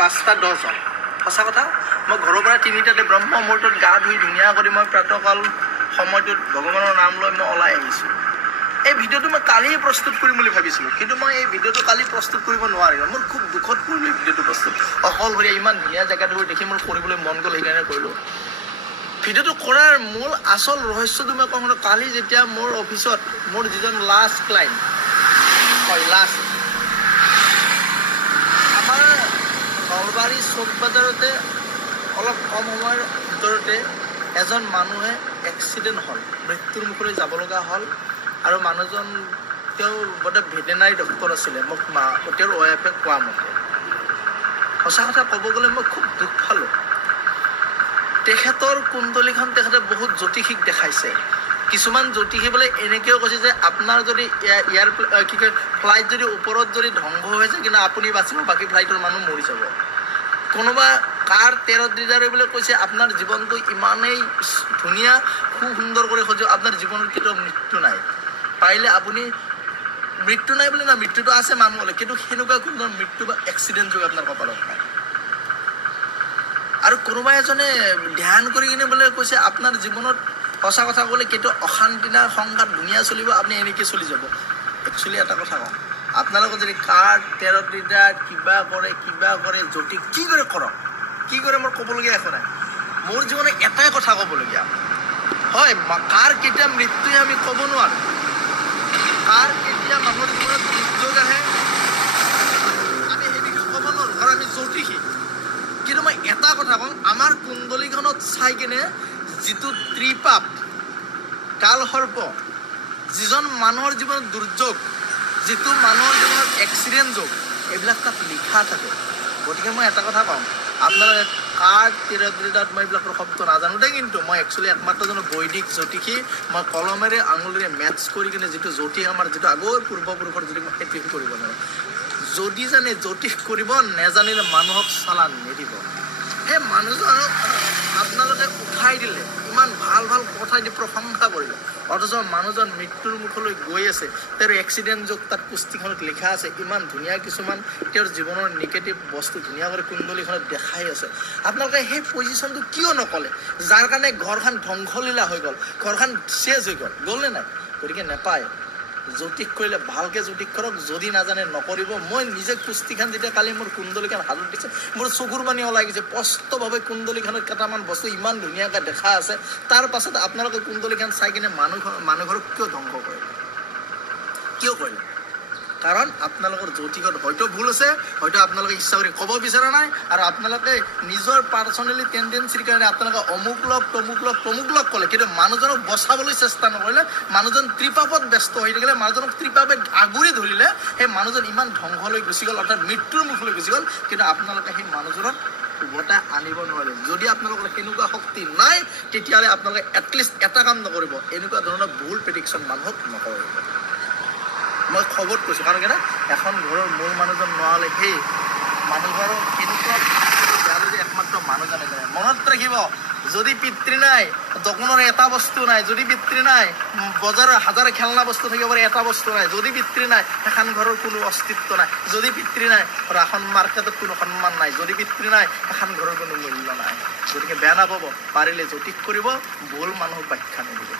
5:10 সঁচা কথা মই ঘৰৰ পৰা 3টাতে ব্ৰহ্ম মুহূৰ্তত গা ধুই ধুনীয়া কৰি মই প্ৰাতঃকাল সময়টোত ভগৱানৰ নাম লৈ মই ওলাই আহিছোঁ। এই ভিডিঅ'টো মই কালি প্ৰস্তুত কৰিম বুলি ভাবিছিলোঁ, কিন্তু মই এই ভিডিঅ'টো কালি প্ৰস্তুত কৰিব নোৱাৰিলোঁ। মোৰ খুব দুখত কৰিলোঁ এই ভিডিঅ'টো প্ৰস্তুত। অকলশৰীয়া ইমান ধুনীয়া জেগাটো দেখি মোৰ কৰিবলৈ মন গ'ল, সেইকাৰণে কৰিলোঁ। ভিডিঅ'টো কৰাৰ মূল আচল ৰহস্যটো মই কওঁ, কালি যেতিয়া মোৰ অফিচত মোৰ যিজন লাষ্ট ক্লাইণ্ট হয়, আমাৰ নলবাৰী চৌক বাজাৰতে অলপ কম সময়ৰ ভিতৰতে এজন মানুহে এক্সিডেণ্ট হ'ল, মৃত্যুৰ মুখলৈ যাব লগা হ'ল। আৰু মানুহজন তেওঁ বোধহয় ভেটেনাৰী ডক্টৰ আছিলে, মোক তেওঁৰ ৱাইফে কোৱা মতে। সঁচা কথা ক'ব গ'লে মই খুব দুখ পালোঁ। তেখেতৰ কুণ্ডলীখন তেখেতে বহুত জ্যোতিষিক দেখাইছে। কিছুমান জ্যোতিষী বোলে এনেকৈও কৈছে যে আপোনাৰ যদি কি কয় ফ্লাইট যদি ওপৰত যদি ধ্বংস হৈ যায় কিন্তু আপুনি বাচিব, বাকী ফ্লাইটৰ মানুহ মৰি যাব। কোনোবা কাৰ 13 দিজাৰে বোলে কৈছে আপোনাৰ জীৱনটো ইমানেই ধুনীয়া সুন্দৰ কৰি সজোৱা, আপোনাৰ জীৱনত কেতিয়াও মৃত্যু নাই, পাৰিলে আপুনি মৃত্যু নাই বুলি না, মৃত্যুটো আছে মানুহলৈ, কিন্তু সেনেকুৱা কোনো মৃত্যু বা এক্সিডেণ্ট যোগ আপোনাৰ কপালত নাই। আৰু কোনোবা এজনে ধ্যান কৰি কিনে বোলে কৈছে আপোনাৰ জীৱনত সঁচা কথা ক'লে কেতিয়াও অশান্তি না সংঘাত ধুনীয়া চলিব, আপুনি এনেকৈ চলি যাব। একচুৱেলি এটা কথা কওঁ, আপোনালোকে যদি কাৰ 13 দিজাৰ কিবা কৰে জ্যোতিষ কি কৰে কৰক, কি কৰে মোৰ ক'বলগীয়া একো নাই। মোৰ জীৱনত এটাই কথা ক'বলগীয়া হয়, কাৰ কেতিয়া মৃত্যুৱে আমি ক'ব নোৱাৰোঁ, কাৰ কেতিয়া মানুহৰ জীৱনত দুৰ্যোগ আহে আমি সেই বিষয়ে ক'ব নোৱাৰোঁ, কাৰণ আমি জ্যোতিষী। কিন্তু মই এটা কথা কওঁ, আমাৰ কুণ্ডলীখনত চাই কিনে যিটো ত্ৰিপাপ কালসৰ্প, যিজন মানুহৰ জীৱনত দুৰ্যোগ, যিটো মানুহৰ জীৱনত এক্সিডেণ্ট যোগ, এইবিলাক তাত লিখা থাকে। গতিকে মই এটা কথা কওঁ, আপোনালোকে কাৰ 13 দিজাত মই এইবিলাকৰ শব্দ নাজানো দেই, কিন্তু মই একচুৱেলি একমাত্ৰ জানো বৈদিক জ্যোতিষী। মই কলমেৰে আঙুলিৰে মেথছ কৰি কিনে যিটো জ্যোতিষ আমাৰ যিটো আগৰ পূৰ্বপুৰুষৰ যদি মই সেইটো কৰিব নোৱাৰোঁ। যদি জানে জ্যোতিষ কৰিব, নেজানিলে মানুহক চালান নিদিব। সেই মানুহজনক আপোনালোকে উঠাই দিলে, ইমান ভাল ভাল কথা দি প্ৰশংসা কৰিলে, অথচ মানুহজন মৃত্যুৰ মুখলৈ গৈ আছে। তেওঁৰ এক্সিডেণ্ট যোগ তাত পুস্তিখনত লিখা আছে, ইমান ধুনীয়া কিছুমান তেওঁৰ জীৱনৰ নিগেটিভ বস্তু ধুনীয়াকৈ কুণ্ডলীখনত দেখাই আছে। আপোনালোকে সেই পজিশ্যনটো কিয় নক'লে, যাৰ কাৰণে ঘৰখন ধ্বংসলীলা হৈ গ'ল, ঘৰখন চেজ হৈ গ'লনে নাই? গতিকে নেপায়। জ্যোতিষ কৰিলে ভালকৈ জ্যোতিষ কৰক, যদি নাজানে নকৰিব। মই নিজে কুস্তিখান যেতিয়া কালি মোৰ কুণ্ডলীখান হাতত দিছে, মোৰ চকুৰ পানী ওলাই গৈছে। স্পষ্টভাৱে কুণ্ডলীখানত কেইটামান বস্তু ইমান ধুনীয়াকৈ দেখা আছে। তাৰ পাছত আপোনালোকে কুণ্ডলীখান চাই কিনে মানুহ ঘৰক কিয় ধ্বংস কৰিলে, কিয় কৰিলে? কাৰণ আপোনালোকৰ জ্যোতিষত হয়তো ভুল আছে, হয়তো আপোনালোকে ইচ্ছা কৰি ক'ব বিচৰা নাই, আৰু আপোনালোকে নিজৰ পাৰ্চনেলি টেণ্ডেঞ্চিৰ কাৰণে আপোনালোকে অমুক লগ ক'লে, কিন্তু মানুহজনক বচাবলৈ চেষ্টা নকৰিলে। মানুহজন ত্ৰিপাপত ব্যস্ত হৈ থাকিলে, মানুহজনক ত্ৰিপাপে আগুৰি ধৰিলে, সেই মানুহজন ইমান ধ্বংসলৈ গুচি গ'ল, অৰ্থাৎ মৃত্যুৰ মুখলৈ গুচি গ'ল। কিন্তু আপোনালোকে সেই মানুহজনক উভতাই আনিব নোৱাৰে। যদি আপোনালোকৰ সেনেকুৱা শক্তি নাই, তেতিয়াহ'লে আপোনালোকে এটলিষ্ট এটা কাম নকৰিব, এনেকুৱা ধৰণৰ ভুল প্ৰেডিকশ্যন মানুহক নকৰিব। মই খবৰত কৈছোঁ, কাৰণ কেনে এখন ঘৰৰ মূল মানুহজন নোৱালে সেই মানুহ ঘৰৰ কেনেকুৱা যদি একমাত্ৰ মানুহজনে জানে। মনত ৰাখিব, যদি পিতৃ নাই দোকানৰ এটা বস্তু নাই, যদি পিতৃ নাই বজাৰৰ হাজাৰ খেলনা বস্তু থাকিব পাৰে, এটা বস্তু নাই, যদি পিতৃ নাই এখন ঘৰৰ কোনো অস্তিত্ব নাই, যদি পিতৃ নাই ৰাখন মাৰ্কেটত কোনো সন্মান নাই, যদি পিতৃ নাই এখন ঘৰৰ কোনো মূল্য নাই। গতিকে বেয়া নাপাব, পাৰিলে জ্যোতিষ কৰিব, ভুল মানুহক ব্যাখ্যা নিদিব।